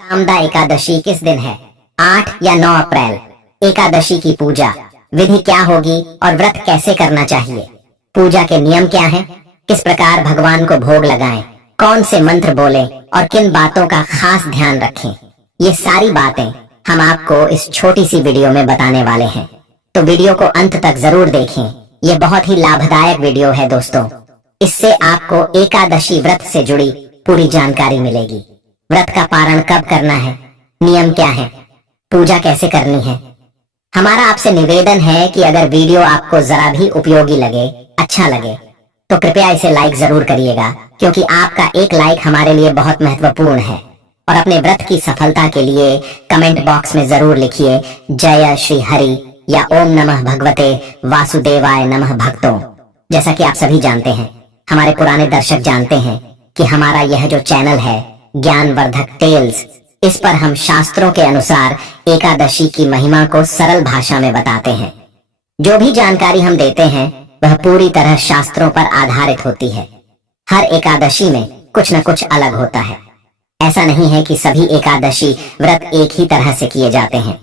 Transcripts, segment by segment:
कामदा एकादशी किस दिन है? 8 या 9 अप्रैल। एकादशी की पूजा विधि क्या होगी और व्रत कैसे करना चाहिए? पूजा के नियम क्या हैं? किस प्रकार भगवान को भोग लगाएं? कौन से मंत्र बोलें और किन बातों का खास ध्यान रखें? ये सारी बातें हम आपको इस छोटी सी वीडियो में बताने वाले हैं, तो वीडियो को अंत तक जरूर देखें। यह बहुत ही लाभदायक वीडियो है दोस्तों। इससे आपको एकादशी व्रत से जुड़ी पूरी जानकारी मिलेगी। व्रत का पारण कब करना है, नियम क्या है, पूजा कैसे करनी है। हमारा आपसे निवेदन है कि अगर वीडियो आपको जरा भी उपयोगी लगे, अच्छा लगे, तो कृपया इसे लाइक जरूर करिएगा, क्योंकि आपका एक लाइक हमारे लिए बहुत महत्वपूर्ण है। और अपने व्रत की सफलता के लिए कमेंट बॉक्स में जरूर लिखिए जय श्री हरि या ओम नमः भगवते वासुदेवाय नमः भक्तों। जैसा कि आप सभी जानते हैं, हमारे पुराने दर्शक जानते हैं कि हमारा यह जो चैनल है ज्ञानवर्धक टेल्स, इस पर हम शास्त्रों के अनुसार एकादशी की महिमा को सरल भाषा में बताते हैं। जो भी जानकारी हम देते हैं वह पूरी तरह शास्त्रों पर आधारित होती है। हर एकादशी में कुछ न कुछ अलग होता है। ऐसा नहीं है कि सभी एकादशी व्रत एक ही तरह से किए जाते हैं।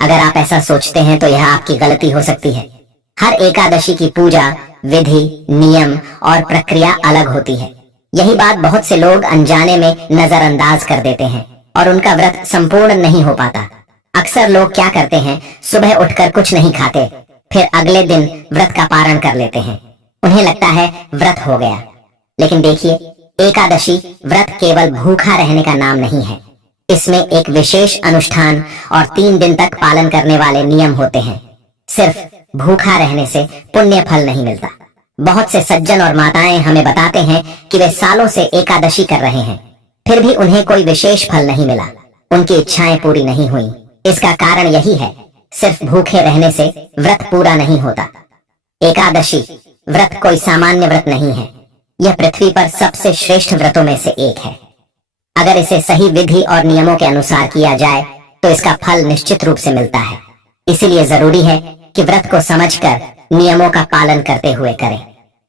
अगर आप ऐसा सोचते हैं तो यह आपकी गलती हो सकती है। हर एकादशी की पूजा विधि, नियम और प्रक्रिया अलग होती है। यही बात बहुत से लोग अनजाने में नजरअंदाज कर देते हैं और उनका व्रत संपूर्ण नहीं हो पाता। अक्सर लोग क्या करते हैं, सुबह उठकर कुछ नहीं खाते, फिर अगले दिन व्रत का पारण कर लेते हैं। उन्हें लगता है व्रत हो गया। लेकिन देखिए, एकादशी व्रत केवल भूखा रहने का नाम नहीं है। इसमें एक विशेष अनुष्ठान और 3 दिन तक पालन करने वाले नियम होते हैं। सिर्फ भूखा रहने से पुण्य फल नहीं मिलता। बहुत से सज्जन और माताएं हमें बताते हैं कि वे सालों से एकादशी कर रहे हैं, फिर भी उन्हें कोई विशेष फल नहीं मिला, उनकी इच्छाएं पूरी नहीं हुई। इसका कारण यही है, सिर्फ भूखे रहने से व्रत पूरा नहीं होता। एकादशी व्रत कोई सामान्य व्रत नहीं है। यह पृथ्वी पर सबसे श्रेष्ठ व्रतों में से एक है। अगर इसे सही विधि और नियमों के अनुसार किया जाए तो इसका फल निश्चित रूप से मिलता है। इसीलिए जरूरी है कि व्रत को समझकर नियमों का पालन करते हुए करें।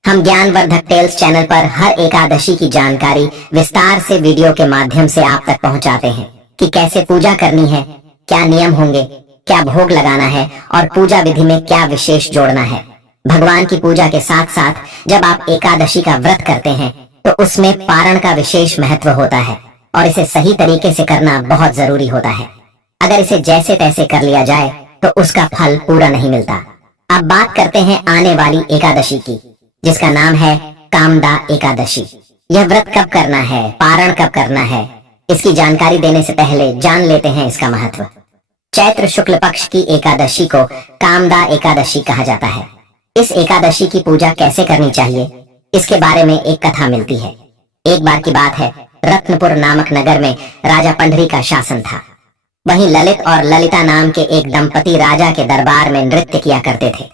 हम ज्ञानवर्धक टेल्स चैनल पर हर एकादशी की जानकारी विस्तार से वीडियो के माध्यम से आप तक पहुंचाते हैं कि कैसे पूजा करनी है, क्या नियम होंगे, क्या भोग लगाना है और पूजा विधि में क्या विशेष जोड़ना है। भगवान की पूजा के साथ साथ जब आप एकादशी का व्रत करते हैं तो उसमें पारण का विशेष महत्व होता है और इसे सही तरीके से करना बहुत जरूरी होता है। अगर इसे जैसे तैसे कर लिया जाए तो उसका फल पूरा नहीं मिलता। अब बात करते हैं आने वाली एकादशी की, जिसका नाम है कामदा एकादशी। यह व्रत कब करना है, पारण कब करना है, इसकी जानकारी देने से पहले जान लेते हैं इसका महत्व। चैत्र शुक्ल पक्ष की एकादशी को कामदा एकादशी कहा जाता है। इस एकादशी की पूजा कैसे करनी चाहिए, इसके बारे में एक कथा मिलती है। एक बार की बात है, रत्नपुर नामक नगर में राजा पंडरी का शासन था। वहीं ललित और ललिता नाम के एक दंपति राजा के दरबार में नृत्य किया करते थे।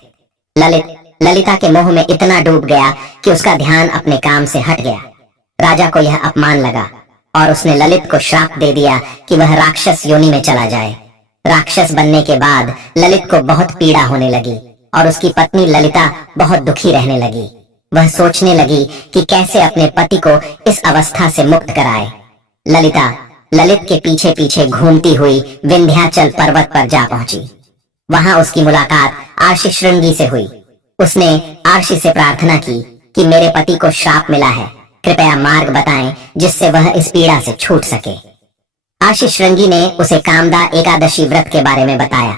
ललित ललिता के मोह में इतना डूब गया कि उसका ध्यान अपने काम से हट गया। राजा को यह अपमान लगा और उसने ललित को श्राप दे दिया कि वह राक्षस योनि में चला जाए। राक्षस बनने के बाद ललित को बहुत पीड़ा होने लगी और उसकी पत्नी ललिता बहुत दुखी रहने लगी। वह सोचने लगी कि कैसे अपने पति को इस अवस्था से मुक्त कराए। ललिता ललित के पीछे पीछे घूमती हुई विंध्याचल पर्वत पर जा पहुंची। वहां उसकी मुलाकात आर्षि श्रृंगी से हुई। उसने आर्षि से प्रार्थना की कि मेरे पति को श्राप मिला है, कृपया मार्ग बताएं जिससे वह इस पीड़ा से छूट सके। आर्षि श्रृंगी ने उसे कामदा एकादशी व्रत के बारे में बताया।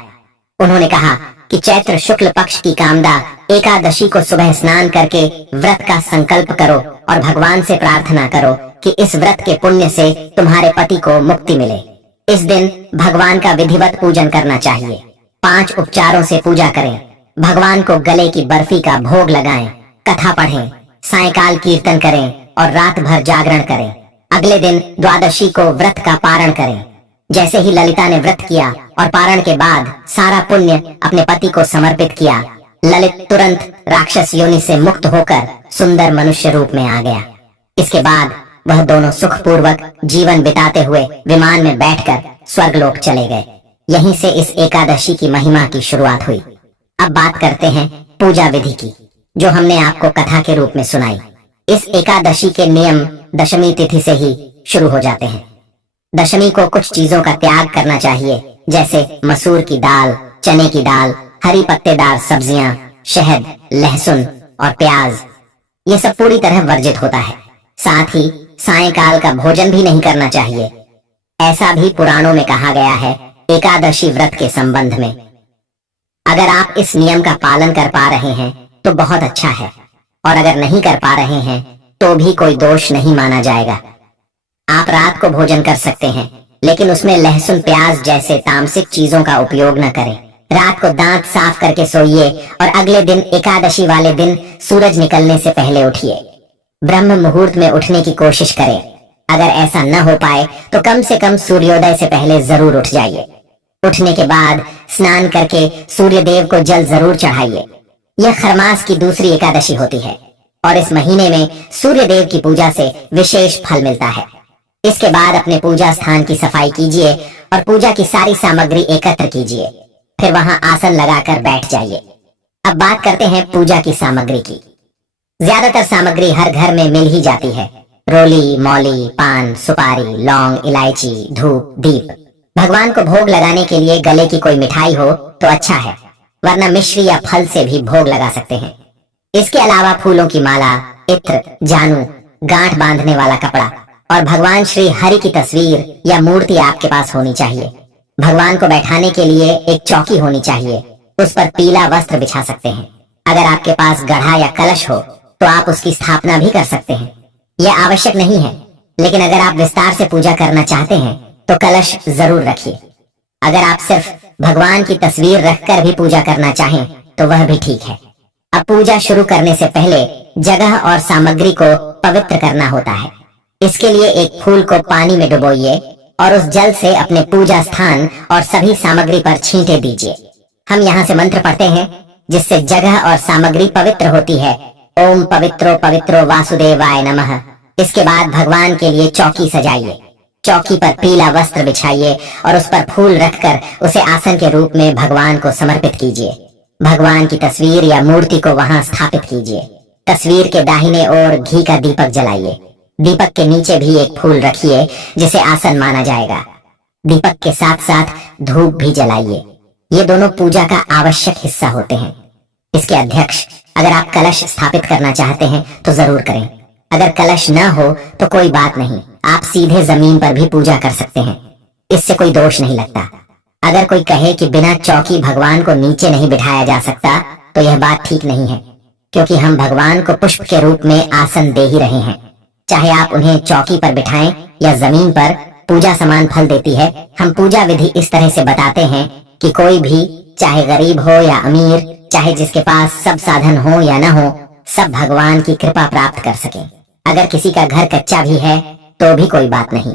उन्होंने कहा कि चैत्र शुक्ल पक्ष की कामदा एकादशी को सुबह स्नान करके व्रत का संकल्प करो और भगवान से प्रार्थना करो कि इस व्रत के पुण्य से तुम्हारे पति को मुक्ति मिले। इस दिन भगवान का विधिवत पूजन करना चाहिए। 5 उपचारों से पूजा करें, भगवान को गले की बर्फी का भोग लगाएं, कथा पढ़ें, सायंकाल कीर्तन करें और रात भर जागरण करें। अगले दिन द्वादशी को व्रत का पारण करें। जैसे ही ललिता ने व्रत किया और पारण के बाद सारा पुण्य अपने पति को समर्पित किया, ललित तुरंत राक्षस योनि से मुक्त होकर सुंदर मनुष्य रूप में आ गया। इसके बाद वह दोनों सुखपूर्वक जीवन बिताते हुए विमान में बैठकर स्वर्गलोक चले गए। यहीं से इस एकादशी की महिमा की शुरुआत हुई। अब बात करते हैं पूजा विधि की, जो हमने आपको कथा के रूप में सुनाई। इस एकादशी के नियम दशमी तिथि से ही शुरू हो जाते हैं। दशमी को कुछ चीजों का त्याग करना चाहिए, जैसे मसूर की दाल, चने की दाल, हरी पत्तेदार सब्जियां, शहद, लहसुन और प्याज। ये सब पूरी तरह वर्जित होता है। साथ ही सायंकाल का भोजन भी नहीं करना चाहिए। ऐसा भी पुराणों में कहा गया है एकादशी व्रत के संबंध में। अगर आप इस नियम का पालन कर पा रहे हैं तो बहुत अच्छा है, और अगर नहीं कर पा रहे हैं तो भी कोई दोष नहीं माना जाएगा। आप रात को भोजन कर सकते हैं, लेकिन उसमें लहसुन प्याज जैसे तामसिक चीजों का उपयोग न करें। रात को दांत साफ करके सोइए और अगले दिन एकादशी वाले दिन सूरज निकलने से पहले उठिए। ब्रह्म मुहूर्त में उठने की कोशिश करें। अगर ऐसा न हो पाए तो कम से कम सूर्योदय से पहले जरूर उठ जाइए। उठने के बाद स्नान करके सूर्य देव को जल जरूर चढ़ाइए। यह खरमास की दूसरी एकादशी होती है और इस महीने में सूर्य देव की पूजा से विशेष फल मिलता है। इसके बाद अपने पूजा स्थान की सफाई कीजिए और पूजा की सारी सामग्री एकत्र कीजिए। फिर वहां आसन लगाकर बैठ जाइए। अब बात करते हैं पूजा की सामग्री की। ज्यादातर सामग्री हर घर में मिल ही जाती है। रोली, मौली, पान, सुपारी, लौंग, इलायची, धूप, दीप। भगवान को भोग लगाने के लिए गले की कोई मिठाई हो तो अच्छा है, वरना मिश्री या फल से भी भोग लगा सकते हैं। इसके अलावा फूलों की माला, इत्र, जानू, गांठ बांधने वाला कपड़ा और भगवान श्री हरि की तस्वीर या मूर्ति आपके पास होनी चाहिए। भगवान को बैठाने के लिए एक चौकी होनी चाहिए, उस पर पीला वस्त्र बिछा सकते हैं। अगर आपके पास गढ़ा या कलश हो तो आप उसकी स्थापना भी कर सकते हैं। यह आवश्यक नहीं है, लेकिन अगर आप विस्तार से पूजा करना चाहते हैं तो कलश जरूर रखिए। अगर आप सिर्फ भगवान की तस्वीर रखकर भी पूजा करना चाहें तो वह भी ठीक है। अब पूजा शुरू करने से पहले जगह और सामग्री को पवित्र करना होता है। इसके लिए एक फूल को पानी में डुबोइए और उस जल से अपने पूजा स्थान और सभी सामग्री पर छींटे दीजिए। हम यहाँ से मंत्र पढ़ते हैं जिससे जगह और सामग्री पवित्र होती है। ओम पवित्रो पवित्रो वासुदेवाय नमः। इसके बाद भगवान के लिए चौकी सजाइए। चौकी पर पीला वस्त्र बिछाइए और उस पर फूल रखकर उसे आसन के रूप में भगवान को समर्पित कीजिए। भगवान की तस्वीर या मूर्ति को वहां स्थापित कीजिए। तस्वीर के दाहिने ओर घी का दीपक जलाइए। दीपक के नीचे भी एक फूल रखिए जिसे आसन माना जाएगा। दीपक के साथ साथ धूप भी जलाइए। ये दोनों पूजा का आवश्यक हिस्सा होते हैं। इसके अध्यक्ष अगर आप कलश स्थापित करना चाहते हैं तो जरूर करें। अगर कलश न हो तो कोई बात नहीं, आप सीधे जमीन पर भी पूजा कर सकते हैं। इससे कोई दोष नहीं लगता। अगर कोई कहे कि बिना चौकी भगवान को नीचे नहीं बिठाया जा सकता तो यह बात ठीक नहीं है, क्योंकि हम भगवान को पुष्प के रूप में आसन दे ही रहे हैं। चाहे आप उन्हें चौकी पर बिठाएं या जमीन पर, पूजा समान फल देती है। हम पूजा विधि इस तरह से बताते हैं कि कोई भी, चाहे गरीब हो या अमीर, चाहे जिसके पास सब साधन हो या न हो, सब भगवान की कृपा प्राप्त कर सके। अगर किसी का घर कच्चा भी है तो भी कोई बात नहीं,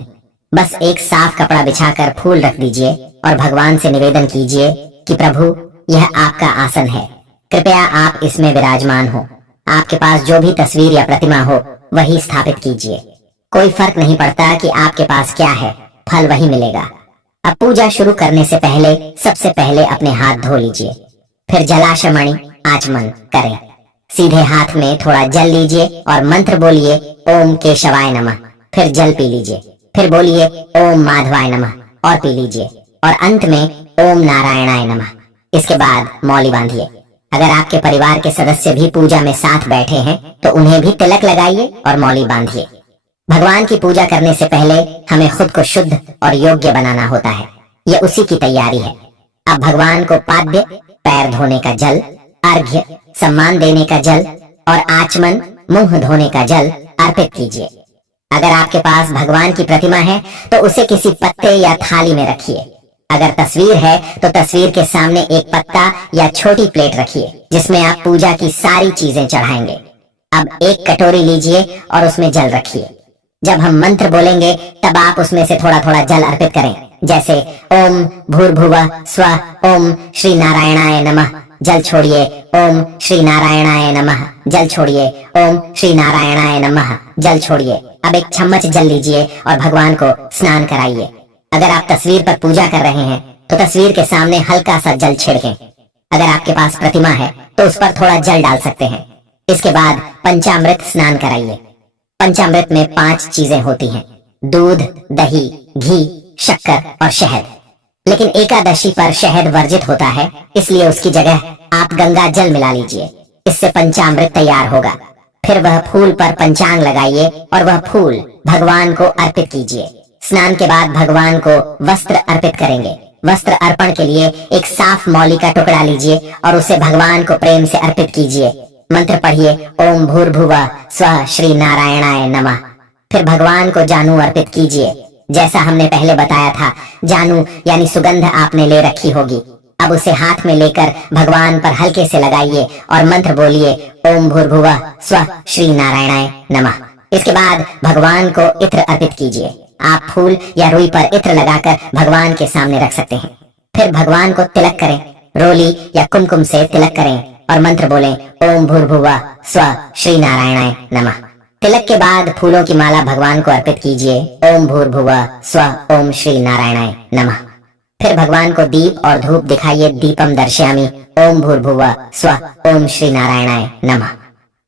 बस एक साफ कपड़ा बिछाकर फूल रख दीजिए और भगवान से निवेदन कीजिए कि प्रभु, यह आपका आसन है, कृपया आप इसमें विराजमान हो। आपके पास जो भी तस्वीर या प्रतिमा हो वही स्थापित कीजिए। कोई फर्क नहीं पड़ता कि आपके पास क्या है, फल वही मिलेगा। अब पूजा शुरू करने से पहले सबसे पहले अपने हाथ धो लीजिए। फिर जलाशमणि आचमन करें। सीधे हाथ में थोड़ा जल लीजिए और मंत्र बोलिए ओम केशवाय नमः। फिर जल पी लीजिए। फिर बोलिए ओम माधवाय नमः और पी लीजिए, और अंत में ओम नारायणाय नमः। इसके बाद मौली बांधिए। अगर आपके परिवार के सदस्य भी पूजा में साथ बैठे हैं तो उन्हें भी तिलक लगाइए और मौली बांधिए। भगवान की पूजा करने से पहले हमें खुद को शुद्ध और योग्य बनाना होता है। यह उसी की तैयारी है। अब भगवान को पाद्य, पैर धोने का जल, अर्घ्य, सम्मान देने का जल और आचमन, मुंह धोने का जल अर्पित कीजिए। अगर आपके पास भगवान की प्रतिमा है तो उसे किसी पत्ते या थाली में रखिए। अगर तस्वीर है तो तस्वीर के सामने एक पत्ता या छोटी प्लेट रखिए जिसमें आप पूजा की सारी चीजें चढ़ाएंगे। अब एक कटोरी लीजिए और उसमें जल रखिए। जब हम मंत्र बोलेंगे तब आप उसमें से थोड़ा थोड़ा जल अर्पित करें, जैसे ओम भूर्भुवः स्वः ओम श्री नारायणाय नमः, जल छोड़िए, ओम श्री नारायणाय नमः, जल छोड़िए, ओम श्री नारायणाय नमः, जल छोड़िए। अब एक चम्मच जल लीजिए और भगवान को स्नान कराइए। अगर आप तस्वीर पर पूजा कर रहे हैं तो तस्वीर के सामने हल्का सा जल छिड़कें। अगर आपके पास प्रतिमा है तो उस पर थोड़ा जल डाल सकते हैं। इसके बाद पंचामृत स्नान कराइए। पंचामृत में 5 चीजें होती हैं। दूध, दही, घी, शक्कर और शहद। लेकिन एकादशी पर शहद वर्जित होता है, इसलिए उसकी जगह आप गंगा जल मिला लीजिए। इससे पंचामृत तैयार होगा। फिर वह फूल पर पंचांग लगाइए और वह फूल भगवान को अर्पित कीजिए। स्नान के बाद भगवान को वस्त्र अर्पित करेंगे। वस्त्र अर्पण के लिए एक साफ मौली का टुकड़ा लीजिए और उसे भगवान को प्रेम से अर्पित कीजिए। मंत्र पढ़िए, ओम भूर्भुवः स्वः श्री नारायणाय नमः। फिर भगवान को जानू अर्पित कीजिए। जैसा हमने पहले बताया था, जानू यानी सुगंध आपने ले रखी होगी। अब उसे हाथ में लेकर भगवान पर हल्के से लगाइए और मंत्र बोलिए, ओम भूर्भुवः स्वः श्री नारायणाय नमः। इसके बाद भगवान को इत्र अर्पित कीजिए। आप फूल या रुई पर इत्र लगाकर भगवान के सामने रख सकते हैं। फिर भगवान को तिलक करें। रोली या कुमकुम से तिलक करें और मंत्र बोलें, ओम भूर्भुवः स्वः श्री नारायणाय नमः। तिलक के बाद फूलों की माला भगवान को अर्पित कीजिए। ओम भूर्भुवः स्वः ओम श्री नारायणाय नमः। फिर भगवान को दीप और धूप दिखाइए। दीपम दर्शयामि। ओम भूर्भुवः स्वः ओम श्री नारायणाय नमः।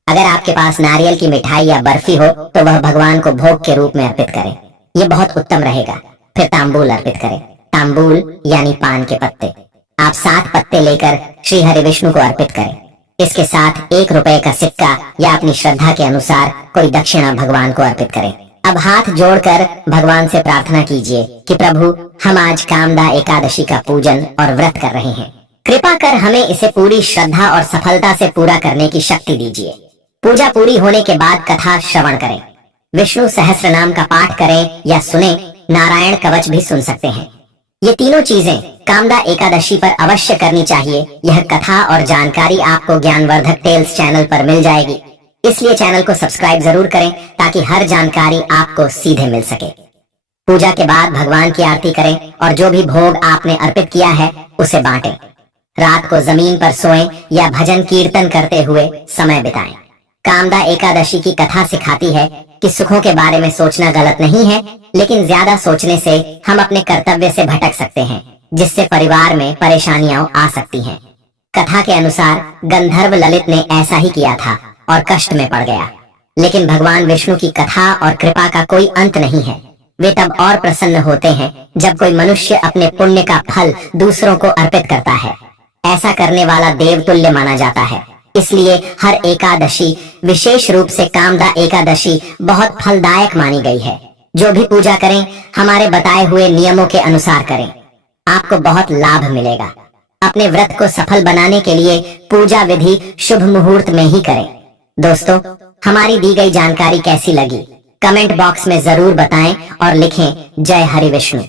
अगर आपके पास नारियल की मिठाई या बर्फी हो तो वह भगवान को भोग के रूप में अर्पित करें, ये बहुत उत्तम रहेगा। फिर तांबूल अर्पित करें। तांबूल यानी पान के पत्ते। आप 7 पत्ते लेकर श्री हरि विष्णु को अर्पित करें। इसके साथ 1 रुपए का सिक्का या अपनी श्रद्धा के अनुसार कोई दक्षिणा भगवान को अर्पित करें। अब हाथ जोड़कर भगवान से प्रार्थना कीजिए कि प्रभु, हम आज कामदा एकादशी का पूजन और व्रत कर रहे हैं। कृपा कर हमें इसे पूरी श्रद्धा और सफलता से पूरा करने की शक्ति दीजिए। पूजा पूरी होने के बाद कथा श्रवण करें। विष्णु सहस्त्र नाम का पाठ करें या सुने। नारायण कवच भी सुन सकते हैं। ये तीनों चीजें कामदा एकादशी पर अवश्य करनी चाहिए। यह कथा और जानकारी आपको ज्ञानवर्धक टेल्स चैनल पर मिल जाएगी, इसलिए चैनल को सब्सक्राइब जरूर करें ताकि हर जानकारी आपको सीधे मिल सके। पूजा के बाद भगवान की आरती करें और जो भी भोग आपने अर्पित किया है उसे बांटें। रात को जमीन पर सोएं या भजन कीर्तन करते हुए समय बिताएं। कामदा एकादशी की कथा सिखाती है कि सुखों के बारे में सोचना गलत नहीं है, लेकिन ज्यादा सोचने से हम अपने कर्तव्य से भटक सकते हैं, जिससे परिवार में परेशानियां आ सकती हैं। कथा के अनुसार गंधर्व ललित ने ऐसा ही किया था और कष्ट में पड़ गया। लेकिन भगवान विष्णु की कथा और कृपा का कोई अंत नहीं है। वे तब और प्रसन्न होते हैं जब कोई मनुष्य अपने पुण्य का फल दूसरों को अर्पित करता है। ऐसा करने वाला देवतुल्य माना जाता है। इसलिए हर एकादशी, विशेष रूप से कामदा एकादशी, बहुत फलदायक मानी गई है। जो भी पूजा करें हमारे बताए हुए नियमों के अनुसार करें, आपको बहुत लाभ मिलेगा। अपने व्रत को सफल बनाने के लिए पूजा विधि शुभ मुहूर्त में ही करें। दोस्तों, हमारी दी गई जानकारी कैसी लगी कमेंट बॉक्स में जरूर बताएं और लिखें, जय हरि विष्णु।